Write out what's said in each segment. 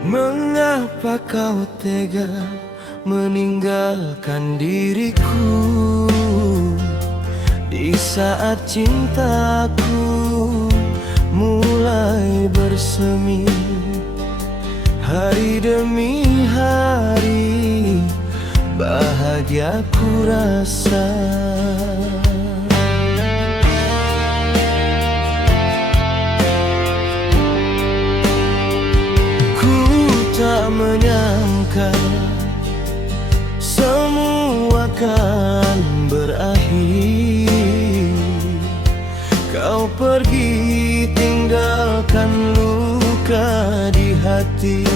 Mengapa kau tega meninggalkan diriku di saat cintaku mulai bersemi? Hari demi hari bahagia ku rasa. Tak menyangka semua akan berakhir. Kau pergi tinggalkan luka di hati.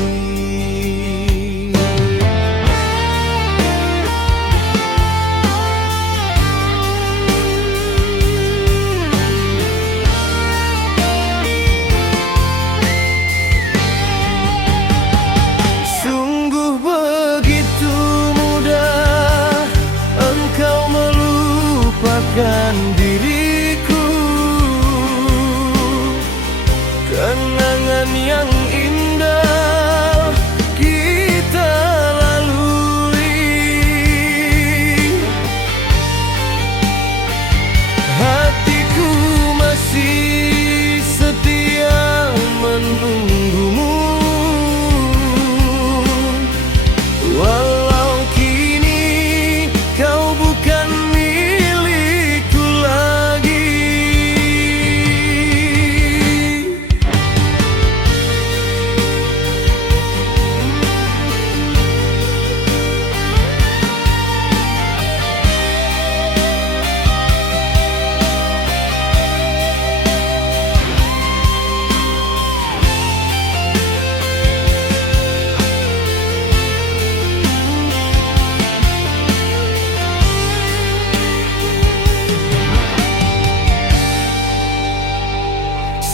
Diriku, kenangan yang indah kita lalui. Hatiku masih setia menunggumu, walau kini kau bukan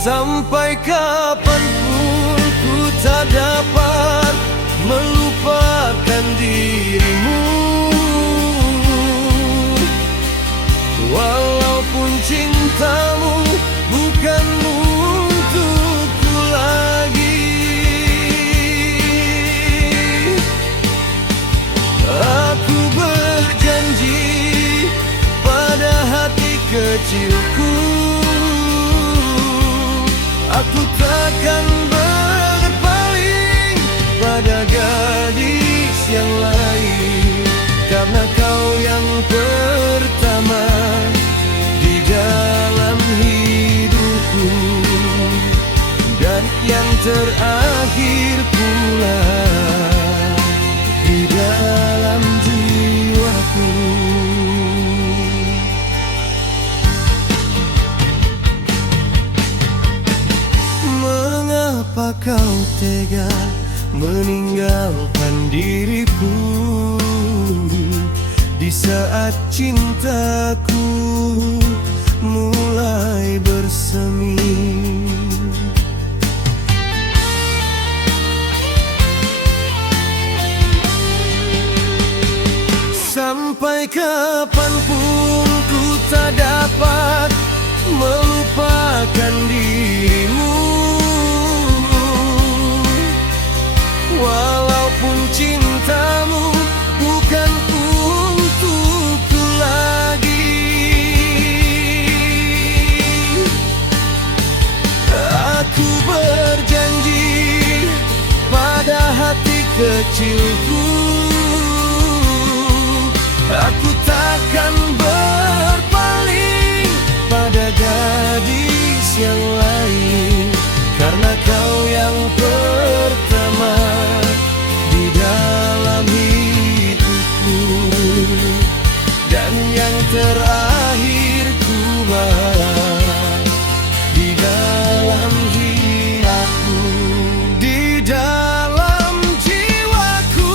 sampai kapanpun ku tak dapat melupakan dirimu. Walaupun cintamu bukan untukku lagi, aku berjanji pada hati kecilku, aku takkan berpaling pada gadis yang lain. Karena kau yang pertama di dalam hidupku, dan yang terakhir pula di dalam jiwaku. Mengapa kau tega meninggalkan diriku di saat cintaku mulai bersemi? Sampai kapanpun ku tak dapat melupakan dirimu. Walaupun cintamu bukan untukku lagi, aku berjanji pada hati kecilku, aku takkan berpaling pada gadis yang lain. Karena kau yang pertama di dalam hidupku, dan yang terakhir pula di dalam jiwaku, di dalam jiwaku.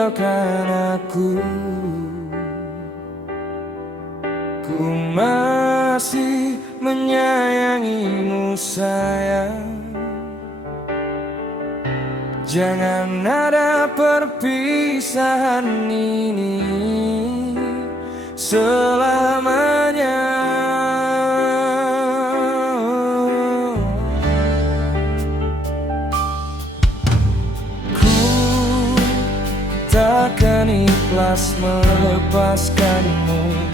tinggalkan aku. Ku masih menyayangimu sayang. Jangan ada perpisahan ini selamanya. Ku takkan ikhlas melepaskanmu.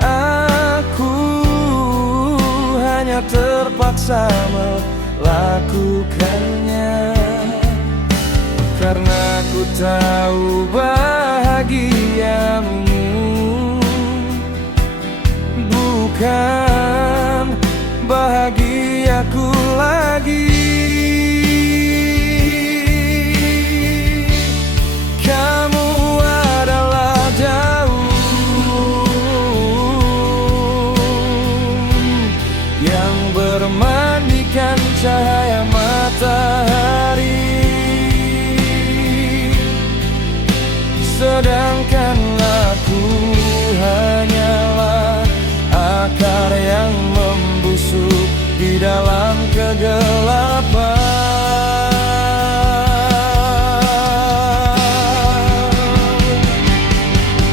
Aku hanya terpaksa melakukannya, karena ku tahu bahagiamu bukan bahagiaku lagi. Kamu adalah daun yang bermandikan cahaya matahari, sedangkan aku hanyalah akar yang membusuk di dalam kegelapan.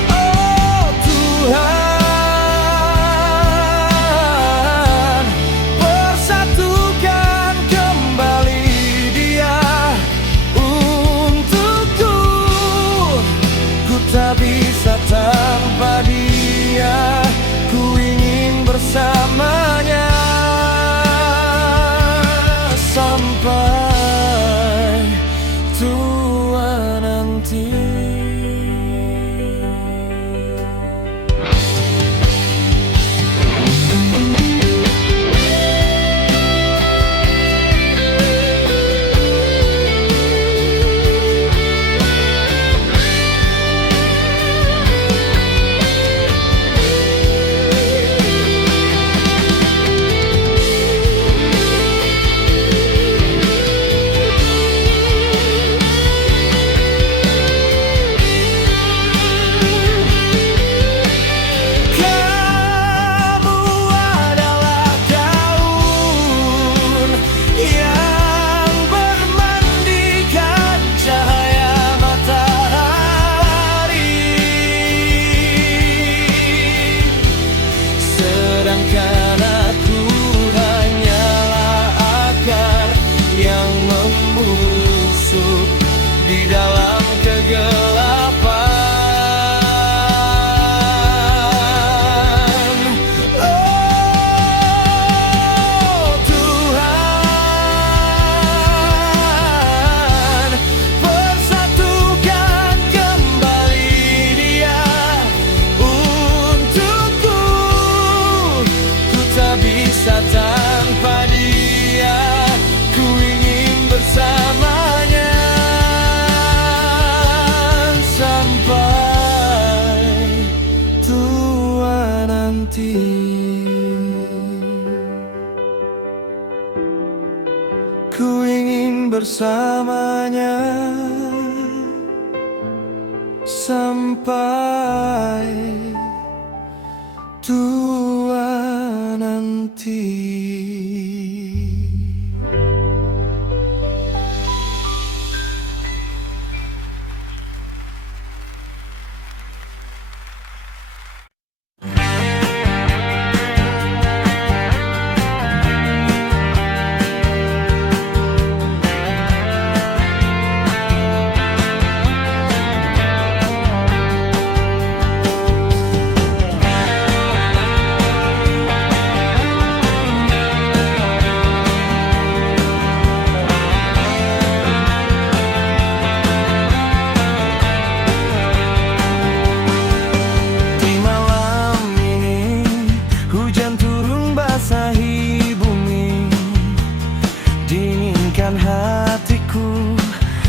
Oh Tuhan, persatukan kembali dia untukku. Ku tak bisa tanpa dia, ku ingin bersamanya sampai tua nanti. Sedangkan aku hanyalah akar yang membusuk di dalam kegelapan. Oh Tuhan, persatukan kembali dia untukku. Tak bisa tanpa dia, ku ingin bersamanya sampai tua nanti. Ku ingin bersamanya sampai tua nanti.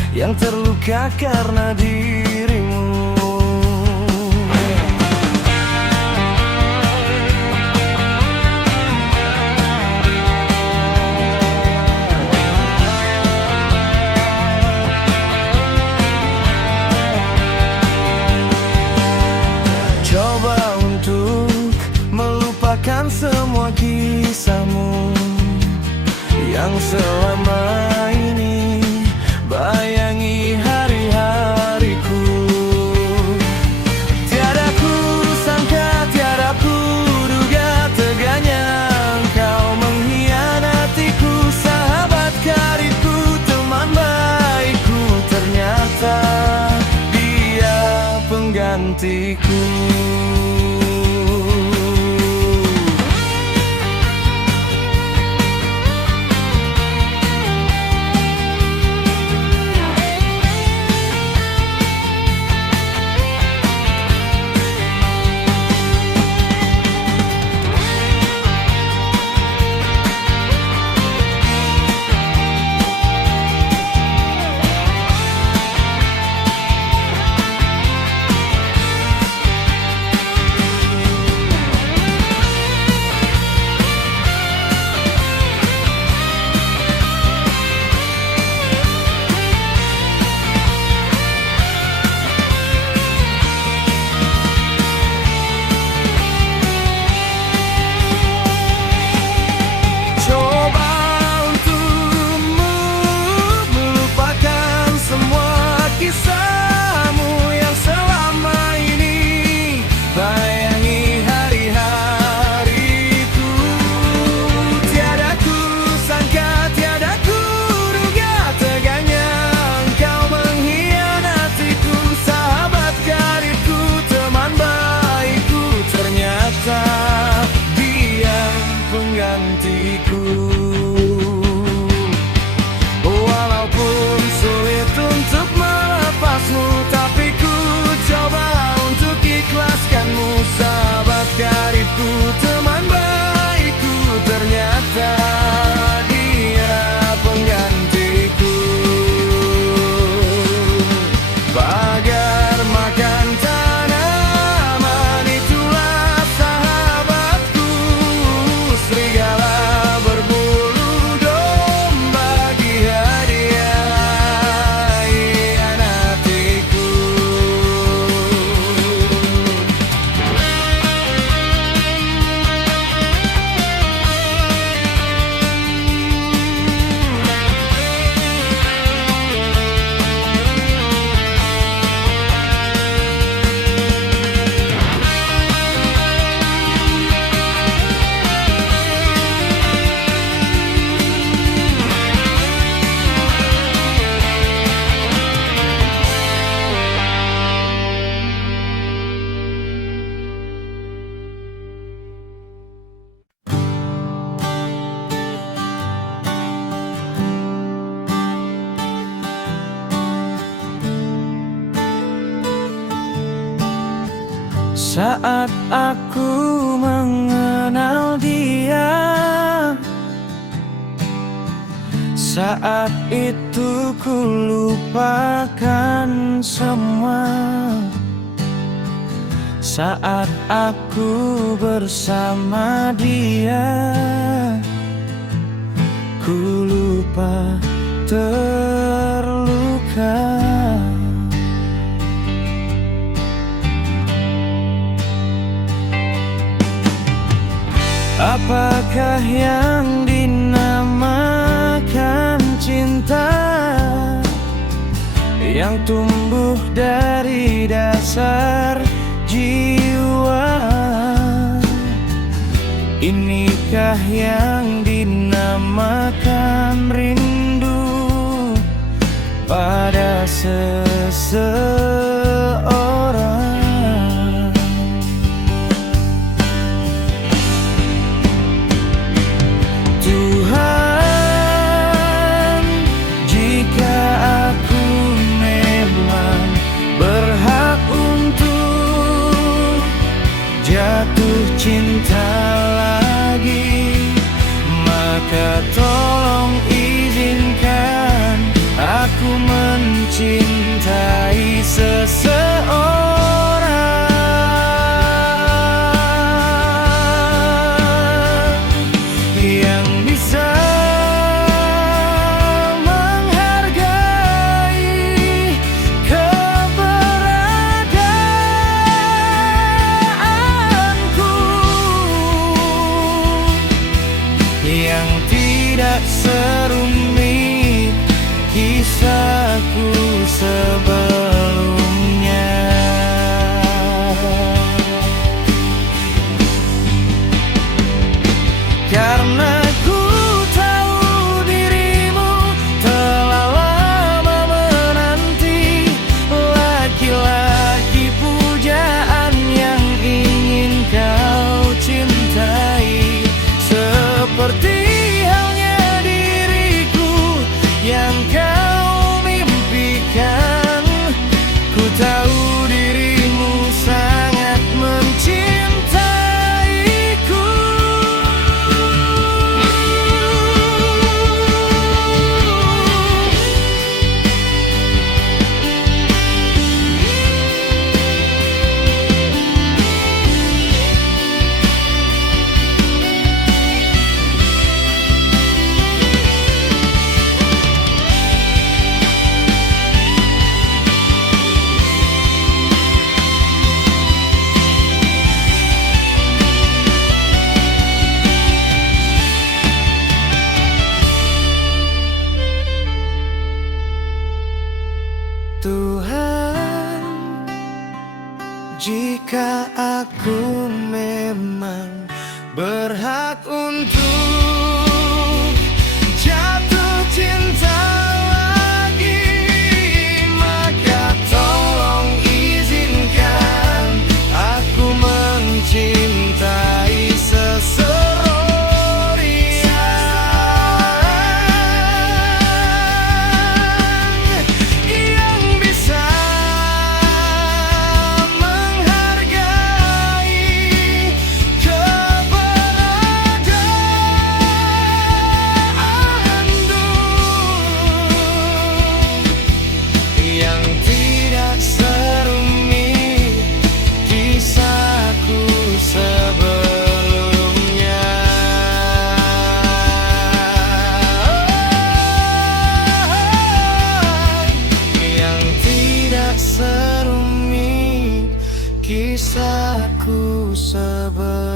Yang terluka karena dirimu. yang selama ini bayangi hari-hariku. Tiada ku sangka, tiada ku duga, teganya engkau mengkhianatiku. Sahabat karibku, teman baikku, ternyata dia penggantiku. Dia penggantiku. Walaupun sulit untuk melepasmu, tapi ku coba untuk ikhlaskanmu. Sahabat karibku, teman baikku, ternyata dia penggantiku. Pagar makan tanaman, itulah sahabatku. Serigala berbulu domba, dia hianatiku. Saat aku mengenal dia, saat itu ku lupakan semua. Saat aku bersama dia, ku lupa terluka. Apakah yang dinamakan cinta, yang tumbuh dari dasar jiwa? Inikah yang dinamakan rindu pada seseorang? Tuhan, jika aku memang berhak untuk jatuh cinta lagi, maka tolong izinkan aku mencintai seseorang yang bisa menghargai keberadaanku, yang tidak Apakah aku memang berhak untuk jatuh cinta lagi? Maka tolong izinkan aku mencintai seseorang yang bisa menghargai keberadaanmu, yang tidak serumit kisahku sebelumnya, yang tidak serumit kisahku sebelumnya.